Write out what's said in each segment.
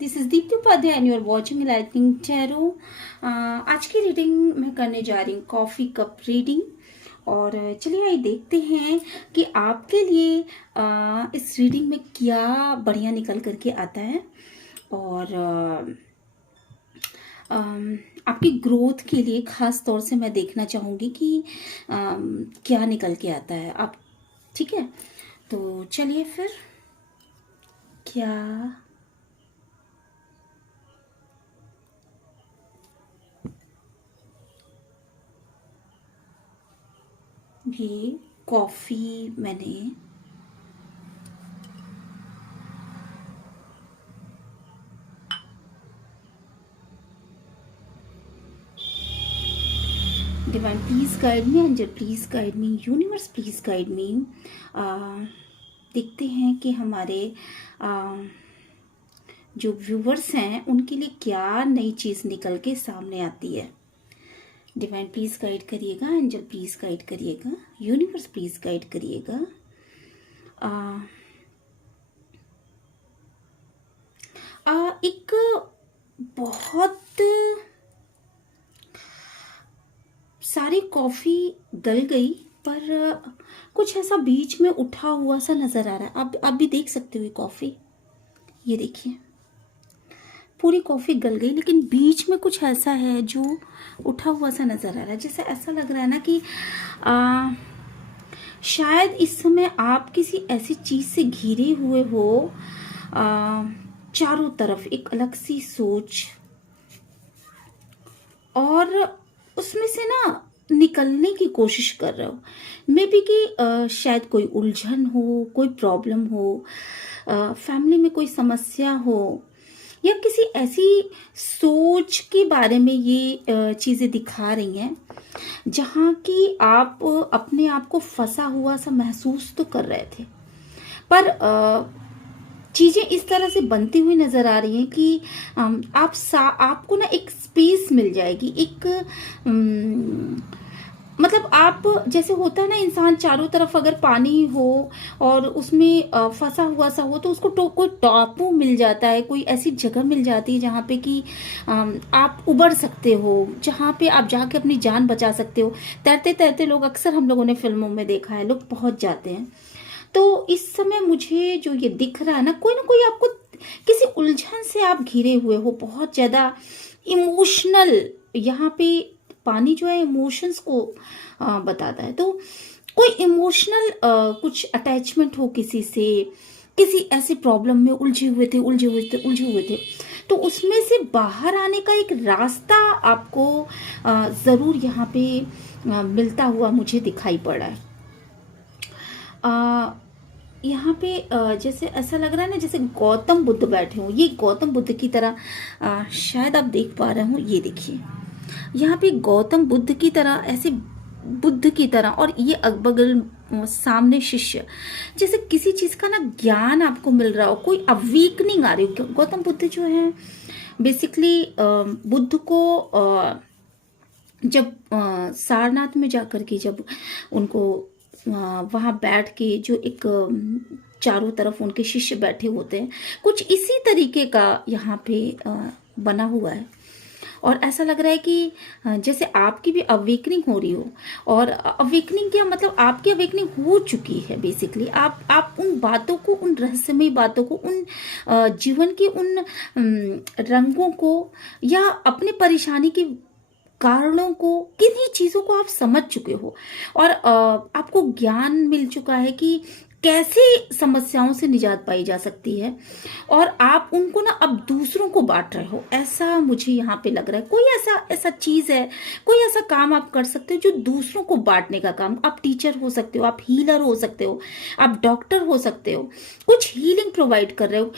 This is Deepti Upadhyay and you are watching Lightning Tarot. आज की reading मैं करने जा रही हूँ कॉफी कप रीडिंग। और चलिए आइए देखते हैं कि आपके लिए इस रीडिंग में क्या बढ़िया निकल करके आता है। और आपकी ग्रोथ के लिए खास तौर से मैं देखना चाहूँगी कि क्या निकल के आता है आप। ठीक है, तो चलिए फिर क्या भी कॉफ़ी मैंने divine please guide me, angel please guide me, universe please guide me. देखते हैं कि हमारे जो व्यूवर्स हैं उनके लिए क्या नई चीज़ निकल के सामने आती है। डिवाइन प्लीज गाइड करिएगा, एंजल प्लीज गाइड करिएगा, यूनिवर्स प्लीज गाइड करिएगा। एक बहुत सारी कॉफ़ी गल गई, पर कुछ ऐसा बीच में उठा हुआ सा नज़र आ रहा है। आप भी देख सकते हो ये कॉफ़ी, ये देखिए पूरी कॉफ़ी गल गई, लेकिन बीच में कुछ ऐसा है जो उठा हुआ सा नज़र आ रहा है। जैसे ऐसा लग रहा है ना कि शायद इस समय आप किसी ऐसी चीज़ से घिरे हुए हो, चारों तरफ एक अलग सी सोच, और उसमें से ना निकलने की कोशिश कर रहे हो। मे बी कि शायद कोई उलझन हो, कोई प्रॉब्लम हो, फैमिली में कोई समस्या हो, या किसी ऐसी सोच के बारे में ये चीज़ें दिखा रही हैं जहाँ कि आप अपने आप को फंसा हुआ सा महसूस तो कर रहे थे, पर चीज़ें इस तरह से बनती हुई नज़र आ रही हैं कि आपको ना एक स्पेस मिल जाएगी। एक मतलब आप जैसे होता है ना, इंसान चारों तरफ अगर पानी हो और उसमें फंसा हुआ सा हो तो उसको कोई टापू मिल जाता है, कोई ऐसी जगह मिल जाती है जहाँ पे कि आप उबर सकते हो, जहाँ पे आप जाके अपनी जान बचा सकते हो। तैरते तैरते लोग, अक्सर हम लोगों ने फिल्मों में देखा है, लोग पहुँच जाते हैं। तो इस समय मुझे जो ये दिख रहा है ना कोई आपको किसी उलझन से आप घिरे हुए हो, बहुत ज़्यादा इमोशनल। यहाँ पे पानी जो है इमोशंस को बताता है, तो कोई इमोशनल कुछ अटैचमेंट हो किसी से, किसी ऐसी प्रॉब्लम में उलझे हुए थे, तो उसमें से बाहर आने का एक रास्ता आपको ज़रूर यहाँ पे मिलता हुआ मुझे दिखाई पड़ा है। यहाँ पे जैसे ऐसा लग रहा है ना जैसे गौतम बुद्ध बैठे हों, ये गौतम बुद्ध की तरह शायद आप देख पा रहे हो। ये देखिए यहाँ पे गौतम बुद्ध की तरह, ऐसे बुद्ध की तरह, और ये बगल सामने शिष्य, जैसे किसी चीज का ना ज्ञान आपको मिल रहा हो, कोई अवेकनिंग आ रही हो। गौतम बुद्ध जो है बेसिकली बुद्ध को जब सारनाथ में जाकर के जब उनको वहाँ बैठ के जो एक चारों तरफ उनके शिष्य बैठे होते हैं, कुछ इसी तरीके का यहाँ पे बना हुआ है। और ऐसा लग रहा है कि जैसे आपकी भी अवेकनिंग हो रही हो, और अवेकनिंग क्या मतलब, आपकी अवेकनिंग हो चुकी है। बेसिकली आप उन बातों को, उन रहस्यमय बातों को, उन जीवन के उन रंगों को, या अपने परेशानी के कारणों को, किन्हीं चीजों को आप समझ चुके हो, और आपको ज्ञान मिल चुका है कि कैसे समस्याओं से निजात पाई जा सकती है, और आप उनको ना अब दूसरों को बांट रहे हो, ऐसा मुझे यहाँ पे लग रहा है। कोई ऐसा चीज है, कोई ऐसा काम आप कर सकते हो जो दूसरों को बांटने का काम। आप टीचर हो सकते हो, आप हीलर हो सकते हो, आप डॉक्टर हो सकते हो, कुछ हीलिंग प्रोवाइड कर रहे हो।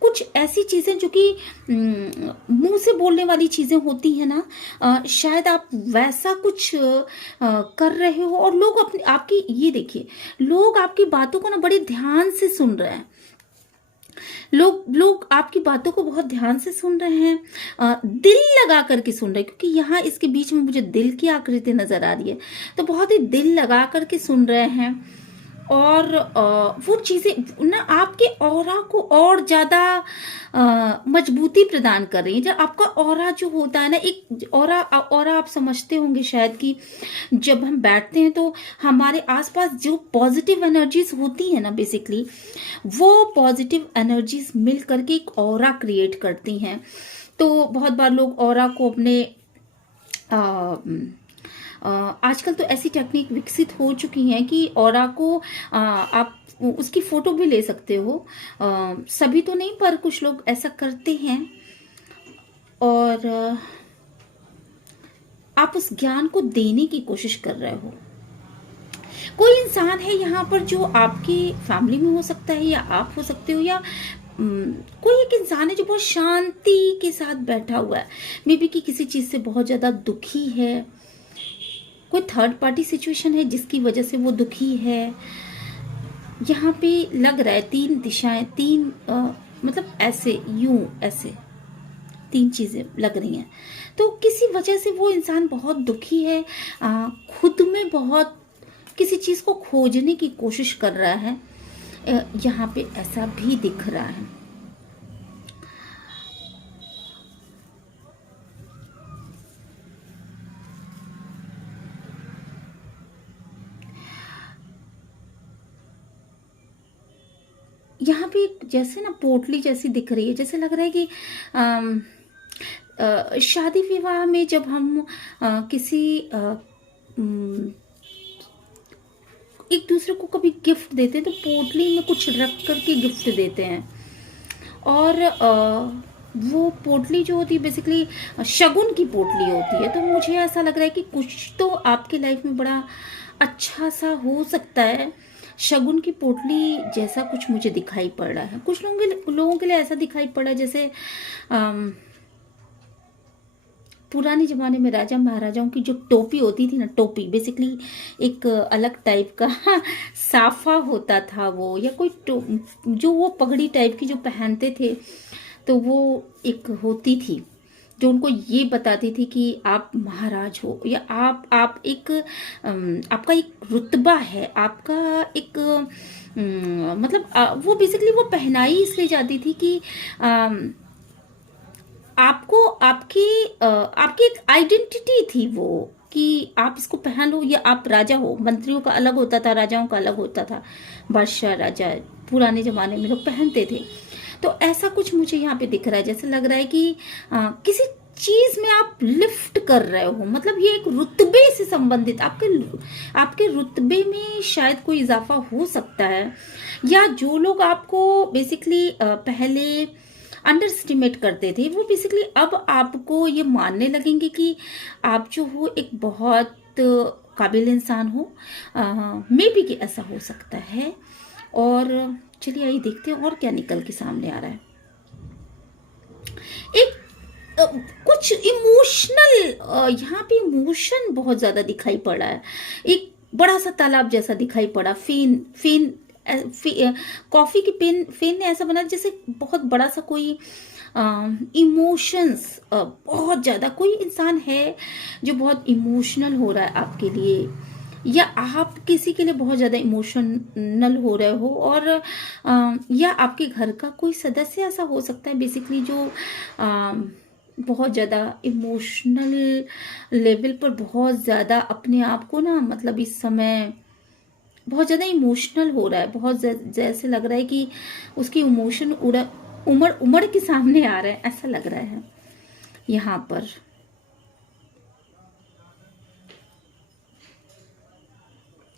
कुछ ऐसी चीजें जो कि मुंह से बोलने वाली चीजें होती है ना, शायद आप वैसा कुछ कर रहे हो, और लोग आपकी, ये देखिए, लोग आपकी बातों को ना बड़े ध्यान से सुन रहे हैं। लोग आपकी बातों को बहुत ध्यान से सुन रहे हैं, दिल लगा करके सुन रहे हैं, क्योंकि यहाँ इसके बीच में मुझे दिल की आकृति नजर आ रही है, तो बहुत ही दिल लगा करके सुन रहे हैं। और वो चीज़ें ना आपके ऑरा को और ज़्यादा मजबूती प्रदान कर रही है। जब आपका ऑरा जो होता है ना, एक ऑरा ऑरा आप समझते होंगे शायद कि जब हम बैठते हैं तो हमारे आसपास जो पॉजिटिव एनर्जीज होती है ना, बेसिकली वो पॉजिटिव एनर्जीज मिल करके एक ऑरा क्रिएट करती हैं। तो बहुत बार लोग ऑरा को अपने आजकल तो ऐसी टेक्निक विकसित हो चुकी हैं कि ऑरा को आप उसकी फोटो भी ले सकते हो। सभी तो नहीं, पर कुछ लोग ऐसा करते हैं। और आप उस ज्ञान को देने की कोशिश कर रहे हो। कोई इंसान है यहाँ पर जो आपकी फैमिली में हो सकता है, या आप हो सकते हो, या कोई एक इंसान है जो बहुत शांति के साथ बैठा हुआ है, मे बी कि किसी चीज से बहुत ज्यादा दुखी है। कोई थर्ड पार्टी सिचुएशन है जिसकी वजह से वो दुखी है। यहाँ पे लग रहा है तीन दिशाएं, तीन मतलब ऐसे यूं ऐसे तीन चीजें लग रही हैं। तो किसी वजह से वो इंसान बहुत दुखी है, खुद में बहुत किसी चीज को खोजने की कोशिश कर रहा है। यहाँ पे ऐसा भी दिख रहा है। यहाँ पे जैसे ना पोटली जैसी दिख रही है, जैसे लग रहा है कि शादी विवाह में जब हम किसी एक दूसरे को कभी गिफ्ट देते हैं तो पोटली में कुछ रख करके गिफ्ट देते हैं। और वो पोटली जो होती है बेसिकली शगुन की पोटली होती है। तो मुझे ऐसा लग रहा है कि कुछ तो आपके लाइफ में बड़ा अच्छा सा हो सकता है। शगुन की पोटली जैसा कुछ मुझे दिखाई पड़ रहा है। कुछ लोगों के लिए ऐसा दिखाई पड़ा है जैसे पुराने जमाने में राजा महाराजाओं की जो टोपी होती थी ना, टोपी बेसिकली एक अलग टाइप का साफा होता था वो, या कोई जो वो पगड़ी टाइप की जो पहनते थे, तो वो एक होती थी जो उनको ये बताती थी कि आप महाराज हो, या आप एक आपका एक रुतबा है, आपका एक मतलब वो बेसिकली वो पहनाई इसलिए जाती थी कि आपको आपकी एक आइडेंटिटी थी वो, कि आप इसको पहन लो, या आप राजा हो। मंत्रियों का अलग होता था, राजाओं का अलग होता था। बादशाह राजा पुराने जमाने में लोग पहनते थे। तो ऐसा कुछ मुझे यहाँ पे दिख रहा है। जैसे लग रहा है कि किसी चीज में आप लिफ्ट कर रहे हो, मतलब ये एक रुतबे से संबंधित, आपके रुतबे में शायद कोई इजाफा हो सकता है। या जो लोग आपको बेसिकली पहले अंडर एस्टिमेट करते थे, वो बेसिकली अब आपको ये मानने लगेंगे कि आप जो हो एक बहुत काबिल इंसान हो। मे बी कि ऐसा हो सकता है। और चलिए आइए देखते हैं और क्या निकल के सामने आ रहा है। एक कुछ इमोशनल, यहाँ पे इमोशन बहुत ज्यादा दिखाई पड़ा है। एक बड़ा सा तालाब जैसा दिखाई पड़ा। फेन कॉफी की फेन ने ऐसा बना जैसे बहुत बड़ा सा कोई इमोशंस, बहुत ज्यादा कोई इंसान है जो बहुत इमोशनल हो रहा है आपके लिए, या आप किसी के लिए बहुत ज्यादा इमोशनल हो रहे हो। और या आपके घर का कोई सदस्य ऐसा हो सकता है बेसिकली जो बहुत ज़्यादा इमोशनल लेवल पर बहुत ज़्यादा अपने आप को ना, मतलब इस समय बहुत ज़्यादा इमोशनल हो रहा है। बहुत जैसे लग रहा है कि उसकी इमोशन उमड़ के सामने आ रहा है, ऐसा लग रहा है यहाँ पर।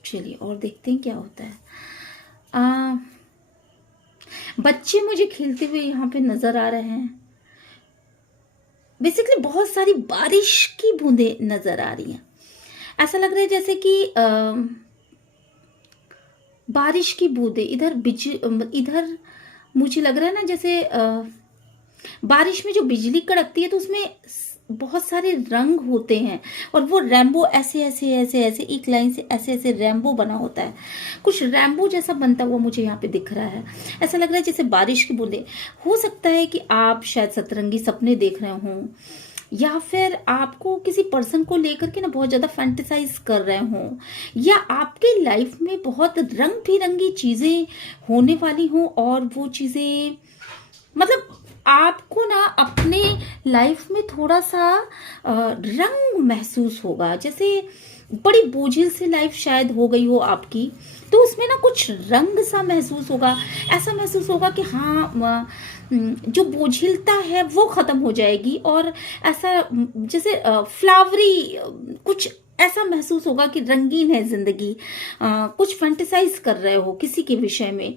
चलिए और देखते हैं क्या होता है। बच्चे मुझे खेलते हुए यहाँ पे नजर आ रहे हैं। बेसिकली बहुत सारी बारिश की बूंदें नजर आ रही हैं। ऐसा लग रहा है जैसे कि बारिश की बूंदें इधर मुझे लग रहा है ना, जैसे बारिश में जो बिजली कड़कती है तो उसमें बहुत सारे रंग होते हैं, और वो रैम्बो ऐसे ऐसे ऐसे ऐसे एक लाइन से ऐसे ऐसे रैम्बो बना होता है। कुछ रैम्बो जैसा बनता हुआ मुझे यहाँ पे दिख रहा है। ऐसा लग रहा है जैसे बारिश की बूंदें। हो सकता है कि आप शायद सतरंगी सपने देख रहे हों, या फिर आपको किसी पर्सन को लेकर के ना बहुत ज्यादा फैंटेसाइज कर रहे हो, या आपके लाइफ में बहुत रंग बिरंगी चीजें होने वाली हो, और वो चीजें मतलब आपको ना अपने लाइफ में थोड़ा सा रंग महसूस होगा, जैसे बड़ी बोझिल सी लाइफ शायद हो गई हो आपकी, तो उसमें ना कुछ रंग सा महसूस होगा। ऐसा महसूस होगा कि हाँ, जो बोझिलता है वो खत्म हो जाएगी, और ऐसा जैसे फ्लावरी कुछ ऐसा महसूस होगा कि रंगीन है जिंदगी। कुछ फैंटेसाइज कर रहे हो किसी के विषय में,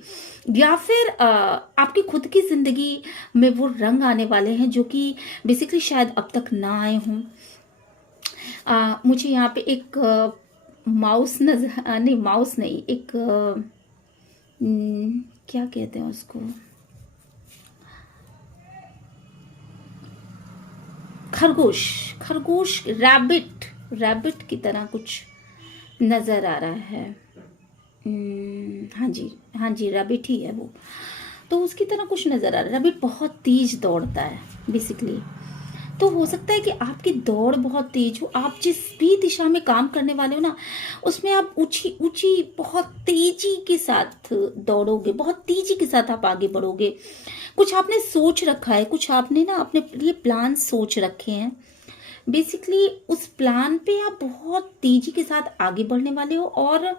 या फिर आपकी खुद की जिंदगी में वो रंग आने वाले हैं जो कि बेसिकली शायद अब तक ना आए हों। मुझे यहाँ पे एक माउस नजर, नहीं माउस नहीं, एक क्या कहते हैं उसको, खरगोश, खरगोश, रैबिट, रैबिट की तरह कुछ नजर आ रहा है। हाँ जी, हाँ जी, रैबिट ही है वो। तो उसकी तरह कुछ नजर आ रहा है। रैबिट बहुत तेज दौड़ता है बेसिकली। तो हो सकता है कि आपकी दौड़ बहुत तेज हो, आप जिस भी दिशा में काम करने वाले हो ना, उसमें आप ऊंची ऊंची बहुत तेजी के साथ दौड़ोगे, बहुत तेजी के साथ आप आगे बढ़ोगे। कुछ आपने सोच रखा है, कुछ आपने ना अपने लिए प्लान सोच रखे हैं, बेसिकली उस प्लान पे आप बहुत तेजी के साथ आगे बढ़ने वाले हो। और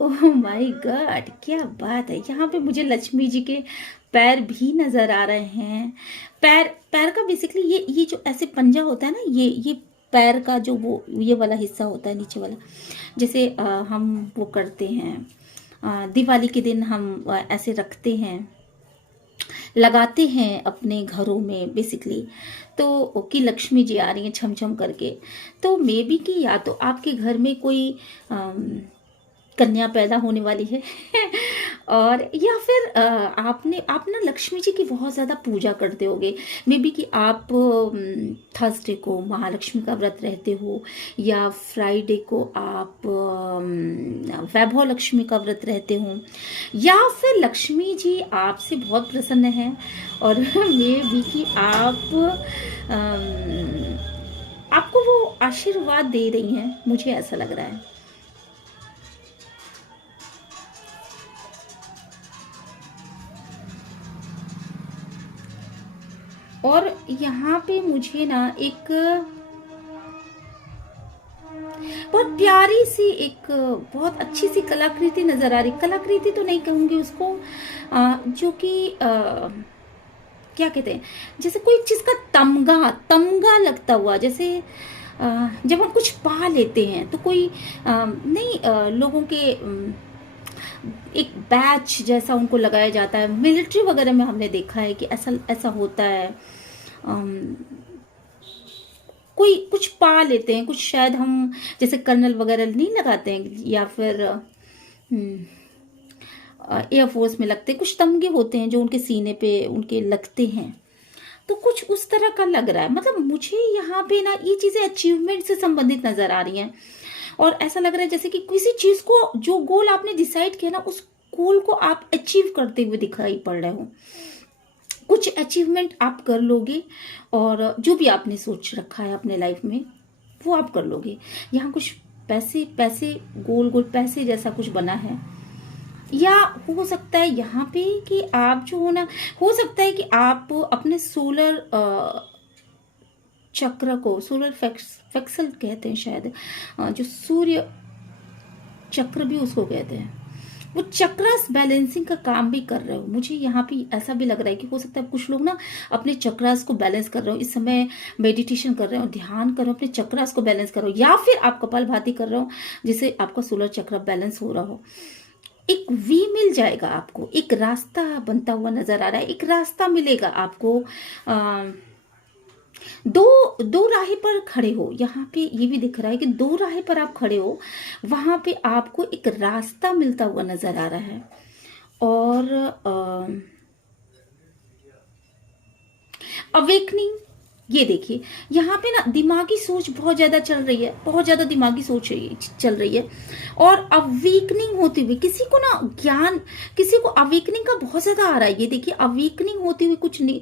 ओह माय गॉड, क्या बात है, यहाँ पे मुझे लक्ष्मी जी के पैर भी नजर आ रहे हैं। पैर, पैर का बेसिकली ये जो ऐसे पंजा होता है ना, ये पैर का जो वो ये वाला हिस्सा होता है नीचे वाला, जैसे हम वो करते हैं दिवाली के दिन हम ऐसे रखते हैं, लगाते हैं अपने घरों में बेसिकली। तो कि लक्ष्मी जी आ रही हैं छम छम करके। तो मे बी कि या तो आपके घर में कोई कन्या पैदा होने वाली है और या फिर आप ना लक्ष्मी जी की बहुत ज़्यादा पूजा करते होगे। मे बी कि आप थर्सडे को महालक्ष्मी का व्रत रहते हो, या फ्राइडे को आप वैभव लक्ष्मी का व्रत रहते हो, या फिर लक्ष्मी जी आपसे बहुत प्रसन्न है और मे बी कि आपको वो आशीर्वाद दे रही हैं, मुझे ऐसा लग रहा है। और यहाँ पे मुझे ना एक बहुत प्यारी सी, एक बहुत अच्छी सी कलाकृति नजर आ रही। कलाकृति तो नहीं कहूंगी उसको, जो कि क्या कहते हैं, जैसे कोई चीज का तमगा, तमगा लगता हुआ, जैसे जब हम कुछ पा लेते हैं तो कोई नहीं, लोगों के एक बैच जैसा उनको लगाया जाता है। मिलिट्री वगैरह में हमने देखा है कि ऐसा ऐसा होता है। कोई कुछ पा लेते हैं, कुछ शायद हम जैसे कर्नल वगैरह नहीं लगाते हैं, या फिर एयरफोर्स में लगते हैं, कुछ तमगे होते हैं जो उनके सीने पे उनके लगते हैं। तो कुछ उस तरह का लग रहा है। मतलब मुझे यहाँ पे ना ये चीजें अचीवमेंट से संबंधित नजर आ रही हैं, और ऐसा लग रहा है जैसे कि किसी चीज को, जो गोल आपने डिसाइड किया ना, उस गोल को आप अचीव करते हुए दिखाई पड़ रहे हो। कुछ अचीवमेंट आप कर लोगे, और जो भी आपने सोच रखा है अपने लाइफ में वो आप कर लोगे। यहाँ कुछ पैसे, पैसे गोल गोल पैसे जैसा कुछ बना है, या हो सकता है यहाँ पे कि आप जो हो ना, हो सकता है कि आप अपने सोलर चक्र को, सोलर फेक्सल कहते हैं शायद, जो सूर्य चक्र भी उसको कहते हैं, वो चक्रास बैलेंसिंग का काम भी कर रहे हो। मुझे यहाँ पे ऐसा भी लग रहा है कि हो सकता है कुछ लोग ना अपने चक्रास को बैलेंस कर रहे हो, इस समय मेडिटेशन कर रहे हो, ध्यान कर रहे हो, अपने चक्रास को बैलेंस कर रहे हो, या फिर आप कपालभाति कर रहे हो जिससे आपका सोलर चक्र बैलेंस हो रहा हो। एक वी मिल जाएगा आपको, एक रास्ता बनता हुआ नजर आ रहा है, एक रास्ता मिलेगा आपको। दो राहें पर खड़े हो, यहाँ पे ये भी दिख रहा है कि दो राहें पर आप खड़े हो, वहां पे आपको एक रास्ता मिलता हुआ नजर आ रहा है। और अवेकनिंग, ये देखिए, यहाँ पे ना दिमागी सोच बहुत ज्यादा चल रही है, बहुत ज्यादा दिमागी सोच चल रही है। और अवीकनिंग होती हुई किसी को ना ज्ञान, किसी को अवीकनिंग का बहुत ज्यादा आ रहा है। ये देखिए, अवीकनिंग होती हुई कुछ नहीं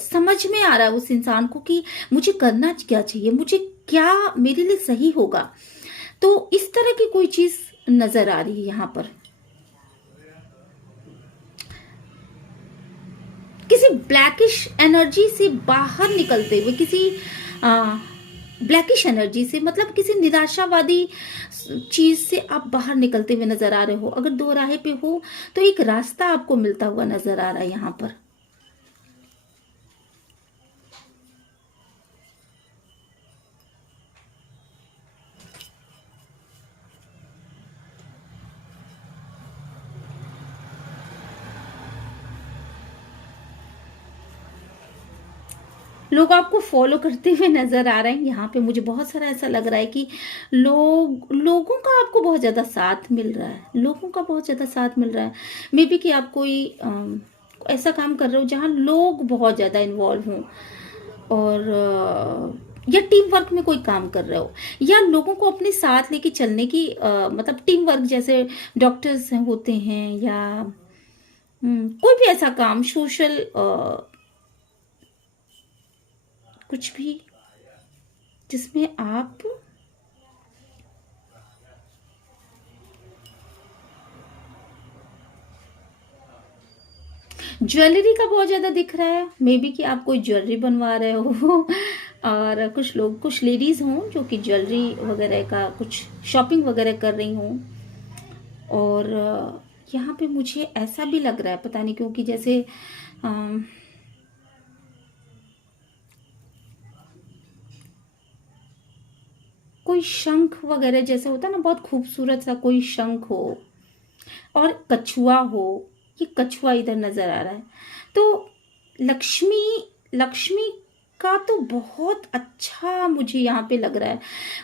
समझ में आ रहा है उस इंसान को कि मुझे करना क्या चाहिए, मुझे क्या मेरे लिए सही होगा। तो इस तरह की कोई चीज नजर आ रही है यहाँ पर। किसी ब्लैकिश एनर्जी से बाहर निकलते हुए, किसी ब्लैकिश एनर्जी से, मतलब किसी निराशावादी चीज से आप बाहर निकलते हुए नजर आ रहे हो। अगर दो राहे पे हो तो एक रास्ता आपको मिलता हुआ नजर आ रहा है यहाँ पर। लोग आपको फॉलो करते हुए नजर आ रहे हैं यहाँ पे। मुझे बहुत सारा ऐसा लग रहा है कि लोगों का आपको बहुत ज्यादा साथ मिल रहा है, लोगों का बहुत ज्यादा साथ मिल रहा है। मे बी कि आप कोई ऐसा काम कर रहे हो जहाँ लोग बहुत ज्यादा इन्वॉल्व हों, और या टीम वर्क में कोई काम कर रहे हो, या लोगों को अपने साथ लेके चलने की मतलब टीम वर्क, जैसे डॉक्टर्स होते हैं, या कोई भी ऐसा काम सोशल कुछ भी जिसमें आप ज्वेलरी का बहुत ज्यादा दिख रहा है। मे बी कि आप कोई ज्वेलरी बनवा रहे हो और कुछ लोग, कुछ लेडीज हों जो कि ज्वेलरी वगैरह का कुछ शॉपिंग वगैरह कर रही हों। और यहाँ पे मुझे ऐसा भी लग रहा है, पता नहीं क्यों, कि जैसे कोई शंख वगैरह जैसे होता है ना, बहुत खूबसूरत सा कोई शंख हो और कछुआ हो। ये कछुआ इधर नजर आ रहा है। तो लक्ष्मी, लक्ष्मी का तो बहुत अच्छा मुझे यहाँ पे लग रहा है।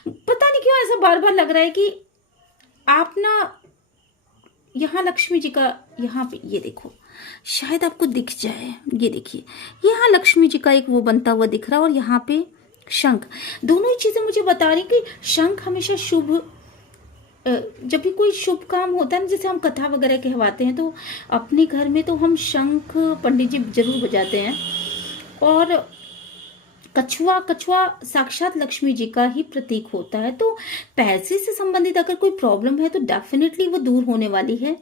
पता नहीं क्यों ऐसा बार बार लग रहा है कि आप ना यहाँ लक्ष्मी जी का, यहाँ पे ये देखो, शायद आपको दिख जाए, ये देखिए, यहाँ लक्ष्मी जी का एक वो बनता हुआ दिख रहा है, और यहाँ पे शंख। दोनों ही चीजें मुझे बता रही कि शंख हमेशा शुभ, जब भी कोई शुभ काम होता है ना, जैसे हम कथा वगैरह कहवाते हैं, तो अपने घर में तो हम शंख पंडित जी जरूर बजाते हैं। और कछुआ, कछुआ साक्षात लक्ष्मी जी का ही प्रतीक होता है। तो पैसे से संबंधित अगर कोई प्रॉब्लम है तो डेफिनेटली वो दूर होने वाली है।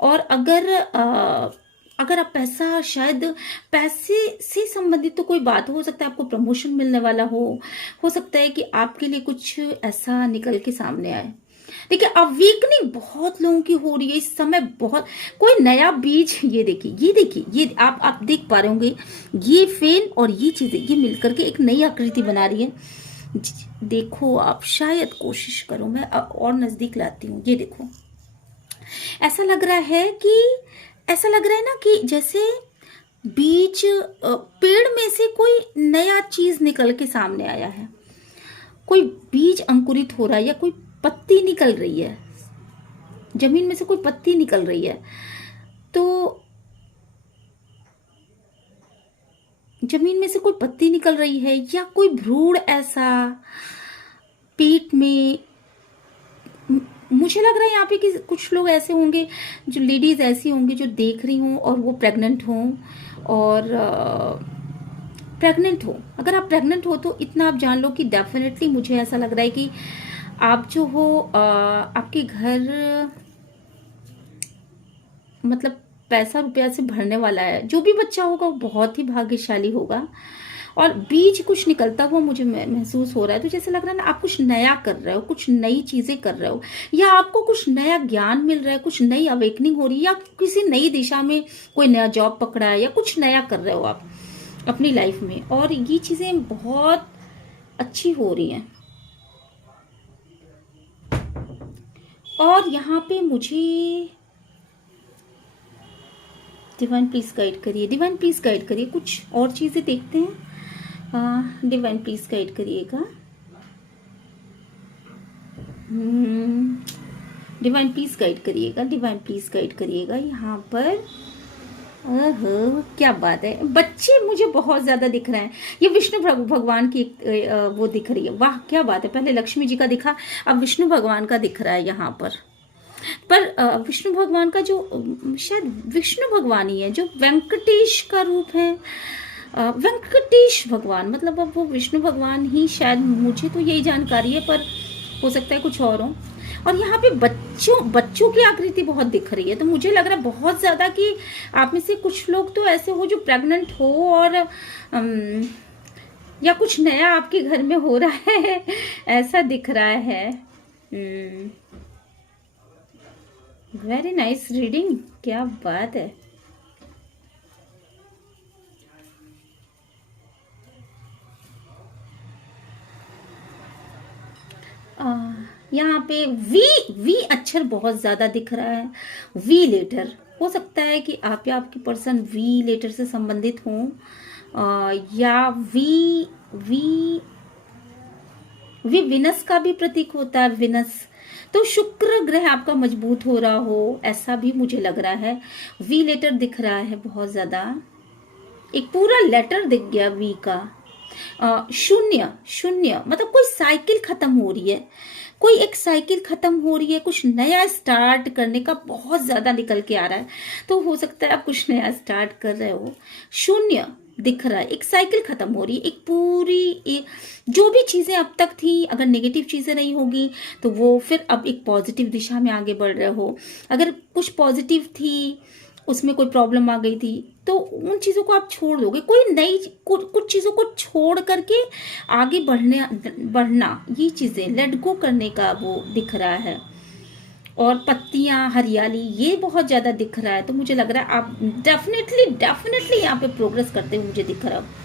और अगर आप पैसा, शायद पैसे से संबंधित तो कोई बात हो सकता है, आपको प्रमोशन मिलने वाला हो सकता है कि आपके लिए कुछ ऐसा निकल के सामने आए। देखिए, अवेकनिंग बहुत लोगों की हो रही है इस समय, बहुत कोई नया बीज। ये देखिए, ये देखिए, ये आप देख पा रहे होंगे, ये फेन और ये चीजें ये मिलकर के एक नई आकृति बना रही है। देखो आप, शायद कोशिश करो, मैं और नजदीक लाती हूँ। ये देखो, ऐसा लग रहा है कि, ऐसा लग रहा है ना कि जैसे बीज, पेड़ में से कोई नया चीज निकल के सामने आया है, कोई बीज अंकुरित हो रहा है, या कोई पत्ती निकल रही है, जमीन में से कोई पत्ती निकल रही है। तो जमीन में से कोई पत्ती निकल रही है, या कोई भ्रूण ऐसा पेट में, मुझे लग रहा है यहाँ पे कि कुछ लोग ऐसे होंगे, जो लेडीज ऐसी होंगी जो देख रही हों और वो प्रेग्नेंट हों, और प्रेग्नेंट हो। अगर आप प्रेग्नेंट हो तो इतना आप जान लो कि डेफिनेटली मुझे ऐसा लग रहा है कि आप जो हो, आपके घर मतलब पैसा रुपया से भरने वाला है। जो भी बच्चा होगा वो बहुत ही भाग्यशाली होगा। और बीज कुछ निकलता हुआ मुझे महसूस हो रहा है। तो जैसे लग रहा है ना, आप कुछ नया कर रहे हो, कुछ नई चीजें कर रहे हो, या आपको कुछ नया ज्ञान मिल रहा है, कुछ नई अवेकनिंग हो रही है, या किसी नई दिशा में कोई नया जॉब पकड़ा है, या कुछ नया कर रहे हो आप अपनी लाइफ में। और ये चीजें बहुत अच्छी हो रही हैं। और यहाँ पे मुझे डिवाइन प्लीज गाइड करिए, डिवाइन प्लीज गाइड करिए। कुछ और चीजें देखते हैं। डिवाइन प्लीज गाइड करिएगा। डिवाइन प्लीज गाइड करिएगा, डिवाइन प्लीज गाइड करिएगा। यहाँ पर ओहो, क्या बात है। बच्चे मुझे बहुत ज्यादा दिख रहे हैं। ये विष्णु भगवान की वो दिख रही है। वाह क्या बात है। पहले लक्ष्मी जी का दिखा, अब विष्णु भगवान का दिख रहा है यहाँ पर विष्णु भगवान का जो शायद विष्णु भगवान ही है, जो वेंकटेश का रूप है। वेंकटेश भगवान मतलब अब वो विष्णु भगवान ही शायद, मुझे तो यही जानकारी है, पर हो सकता है कुछ और हो। और यहाँ पे बच्चों बच्चों की आकृति बहुत दिख रही है, तो मुझे लग रहा है बहुत ज्यादा कि आप में से कुछ लोग तो ऐसे हो जो प्रेग्नेंट हो, और या कुछ नया आपके घर में हो रहा है ऐसा दिख रहा है। वेरी नाइस रीडिंग, क्या बात है। यहाँ पे वी वी अक्षर बहुत ज्यादा दिख रहा है। वी लेटर हो सकता है कि आप या आपकी पर्सन वी लेटर से संबंधित हो, या वी वी वी विनस का भी प्रतीक होता है, विनस। तो शुक्र ग्रह आपका मजबूत हो रहा हो, ऐसा भी मुझे लग रहा है। वी लेटर दिख रहा है बहुत ज्यादा, एक पूरा लेटर दिख गया वी का। शून्य शून्य मतलब कोई साइकिल खत्म हो रही है, कोई एक साइकिल खत्म हो रही है, कुछ नया स्टार्ट करने का बहुत ज्यादा निकल के आ रहा है। तो हो सकता है आप कुछ नया स्टार्ट कर रहे हो। शून्य दिख रहा है, एक साइकिल खत्म हो रही है, एक पूरी जो भी चीजें अब तक थी, अगर नेगेटिव चीजें नहीं होगी तो वो फिर अब एक पॉजिटिव दिशा में आगे बढ़ रहे हो। अगर कुछ पॉजिटिव थी, उसमें कोई प्रॉब्लम आ गई थी, तो उन चीजों को आप छोड़ दोगे। कोई नई कुछ चीजों को छोड़ करके आगे बढ़ना, ये चीजें लेट गो करने का वो दिख रहा है। और पत्तियां, हरियाली, ये बहुत ज्यादा दिख रहा है। तो मुझे लग रहा है आप डेफिनेटली यहाँ पे प्रोग्रेस करते हुए मुझे दिख रहा है।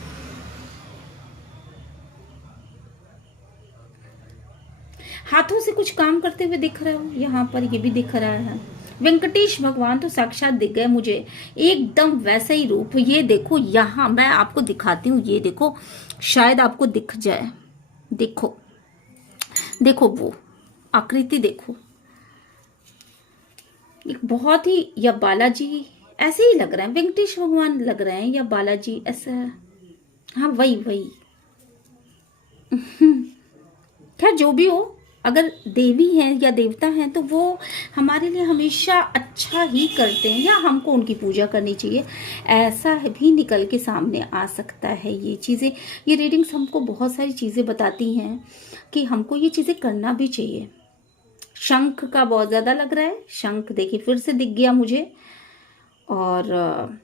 हाथों से कुछ काम करते हुए दिख रहा हो, यहाँ पर ये भी दिख रहा है। वेंकटेश भगवान तो साक्षात दिख गए मुझे, एकदम वैसा ही रूप। ये देखो, यहाँ मैं आपको दिखाती हूँ, ये देखो, शायद आपको दिख जाए। देखो देखो वो आकृति देखो, एक बहुत ही, या बालाजी ऐसे ही लग रहा है, वेंकटेश भगवान लग रहे हैं या बालाजी ऐसा। हाँ वही वही खैर जो भी हो, अगर देवी हैं या देवता हैं तो वो हमारे लिए हमेशा अच्छा ही करते हैं, या हमको उनकी पूजा करनी चाहिए, ऐसा भी निकल के सामने आ सकता है। ये चीज़ें, ये रीडिंग्स हमको बहुत सारी चीज़ें बताती हैं कि हमको ये चीज़ें करना भी चाहिए। शंख का बहुत ज़्यादा लग रहा है, शंख देखिए फिर से दिख गया मुझे। और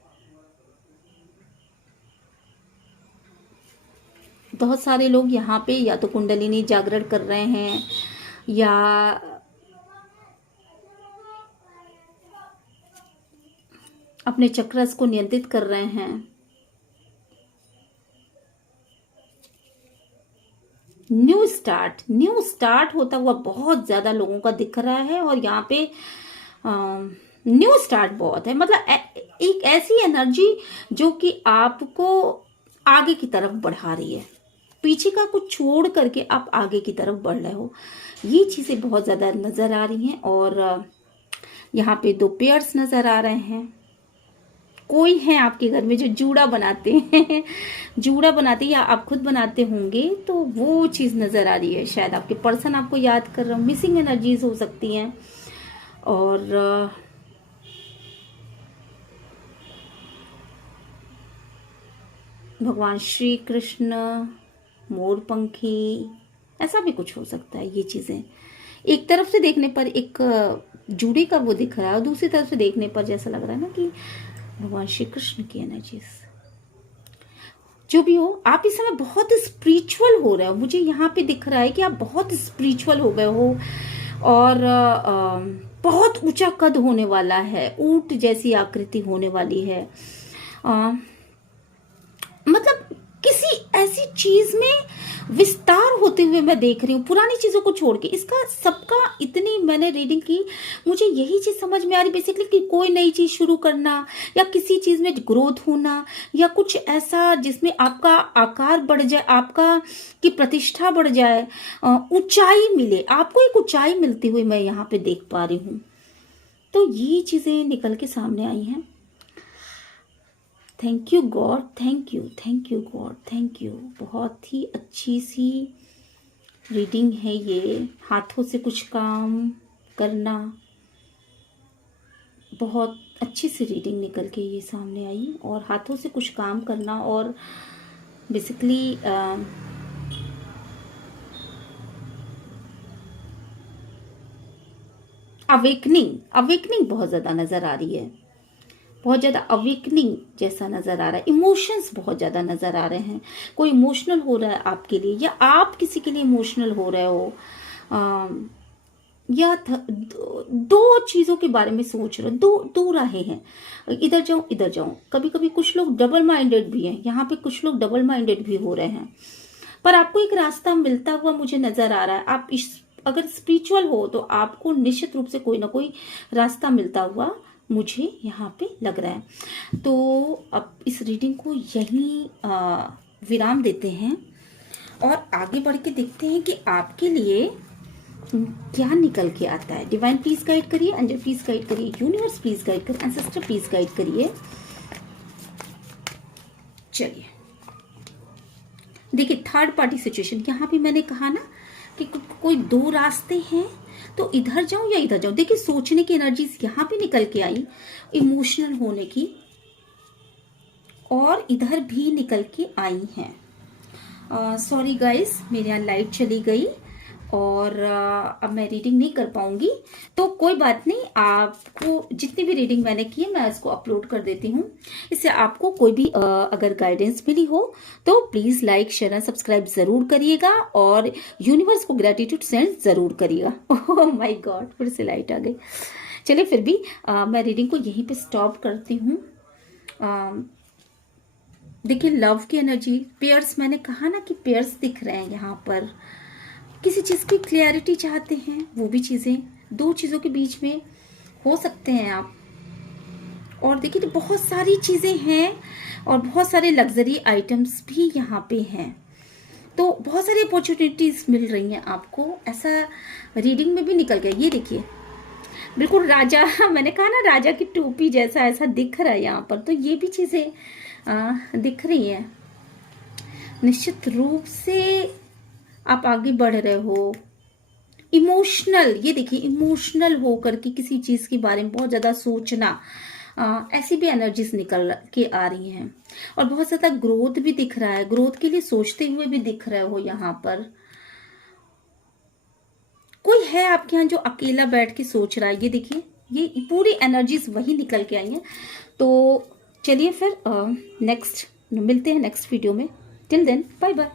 बहुत सारे लोग यहाँ पे या तो कुंडलिनी जागरण कर रहे हैं, या अपने चक्रस को नियंत्रित कर रहे हैं। न्यू स्टार्ट होता हुआ बहुत ज्यादा लोगों का दिख रहा है। और यहाँ पे न्यू स्टार्ट बहुत है, मतलब एक ऐसी एनर्जी जो कि आपको आगे की तरफ बढ़ा रही है, पीछे का कुछ छोड़ करके आप आगे की तरफ बढ़ रहे हो। ये चीजें बहुत ज्यादा नजर आ रही हैं। और यहाँ पे दो पेयर्स नजर आ रहे हैं। कोई है आपके घर में जो जूड़ा बनाते हैं जूड़ा बनाते या आप खुद बनाते होंगे, तो वो चीज नजर आ रही है। शायद आपके पर्सन आपको याद कर रहा हो, मिसिंग एनर्जीज हो सकती हैं। और भगवान श्री कृष्ण, मोरपंखी, ऐसा भी कुछ हो सकता है। ये चीजें एक तरफ से देखने पर एक जूड़े का वो दिख रहा है, और दूसरी तरफ से देखने पर जैसा लग रहा है ना कि भगवान श्री कृष्ण की एनर्जीज। जो भी हो, आप इस समय बहुत स्पिरिचुअल हो रहे हो, मुझे यहाँ पे दिख रहा है कि आप बहुत स्पिरिचुअल हो गए हो। और बहुत ऊंचा कद होने वाला है, ऊंट जैसी आकृति होने वाली है। मतलब किसी ऐसी चीज में विस्तार होते हुए मैं देख रही हूँ, पुरानी चीजों को छोड़ के। इसका सबका इतनी मैंने रीडिंग की, मुझे यही चीज समझ में आ रही बेसिकली कि कोई नई चीज शुरू करना, या किसी चीज में ग्रोथ होना, या कुछ ऐसा जिसमें आपका आकार बढ़ जाए, आपका की प्रतिष्ठा बढ़ जाए, ऊंचाई मिले, आपको एक ऊंचाई मिलती हुई मैं यहाँ पे देख पा रही हूँ। तो ये चीजें निकल के सामने आई हैं। Thank you God, thank you, thank you God, thank you. बहुत ही अच्छी सी रीडिंग है ये। हाथों से कुछ काम करना, बहुत अच्छी सी रीडिंग निकल के ये सामने आई। और हाथों से कुछ काम करना और बेसिकली अवेकनिंग, अवेकनिंग बहुत ज़्यादा नज़र आ रही है। बहुत ज़्यादा अवेकनिंग जैसा नज़र आ रहा है। इमोशंस बहुत ज़्यादा नज़र आ रहे हैं। कोई इमोशनल हो रहा है आपके लिए, या आप किसी के लिए इमोशनल हो रहे हो, या दो चीज़ों के बारे में सोच रहे हो। दो दो राहें हैं, इधर जाऊं इधर जाऊं। कभी कभी कुछ लोग डबल माइंडेड भी हैं, यहाँ पे कुछ लोग डबल माइंडेड भी हो रहे हैं। पर आपको एक रास्ता मिलता हुआ मुझे नज़र आ रहा है। आप अगर स्पिरिचुअल हो तो आपको निश्चित रूप से कोई ना कोई रास्ता मिलता हुआ मुझे यहाँ पे लग रहा है। तो अब इस रीडिंग को यहीं विराम देते हैं और आगे बढ़ के देखते हैं कि आपके लिए क्या निकल के आता है। डिवाइन प्लीज गाइड करिए, एंजल प्लीज गाइड करिए, यूनिवर्स प्लीज गाइड करिए, एंसेस्टर प्लीज गाइड करिए। चलिए देखिए, थर्ड पार्टी सिचुएशन। यहाँ पे मैंने कहा ना कि कोई दो रास्ते हैं, तो इधर जाऊं या इधर जाऊं। देखिए, सोचने की एनर्जीज यहाँ पे निकल के आई, इमोशनल होने की, और इधर भी निकल के आई हैं। सॉरी गाइस, मेरे यहाँ लाइट चली गई और अब मैं रीडिंग नहीं कर पाऊंगी। तो कोई बात नहीं, आपको जितनी भी रीडिंग मैंने की है मैं इसको अपलोड कर देती हूँ। इससे आपको कोई भी अगर गाइडेंस मिली हो तो please like share and subscribe जरूर करिएगा और यूनिवर्स को ग्रेटिट्यूड सेंड जरूर करिएगा। ओह माय गॉड, फिर से लाइट आ गई। चलिए फिर भी मैं रीडिंग को यहीं पे स्टॉप करती हूँ। देखिए, लव की एनर्जी, पेयर्स, मैंने कहा ना कि पेयर्स दिख रहे हैं यहाँ पर। किसी चीज की क्लियरिटी चाहते हैं, वो भी चीजें दो चीजों के बीच में हो सकते हैं आप। और देखिए, तो बहुत सारी चीजें हैं और बहुत सारे लग्जरी आइटम्स भी यहाँ पे हैं। तो बहुत सारी अपॉर्चुनिटीज मिल रही हैं आपको, ऐसा रीडिंग में भी निकल गया। ये देखिए, बिल्कुल राजा, मैंने कहा ना राजा की टोपी जैसा ऐसा दिख रहा है यहाँ पर। तो ये भी चीजें दिख रही हैं। निश्चित रूप से आप आगे बढ़ रहे हो। इमोशनल, ये देखिए, इमोशनल होकर के किसी चीज के बारे में बहुत ज्यादा सोचना, ऐसी भी एनर्जीज निकल के आ रही हैं। और बहुत ज्यादा ग्रोथ भी दिख रहा है, ग्रोथ के लिए सोचते हुए भी दिख रहे हो यहाँ पर। कोई है आपके यहाँ जो अकेला बैठ के सोच रहा है। ये देखिए, ये पूरी एनर्जीज वही निकल के आई हैं। तो चलिए फिर नेक्स्ट मिलते हैं नेक्स्ट वीडियो में। Till then bye bye.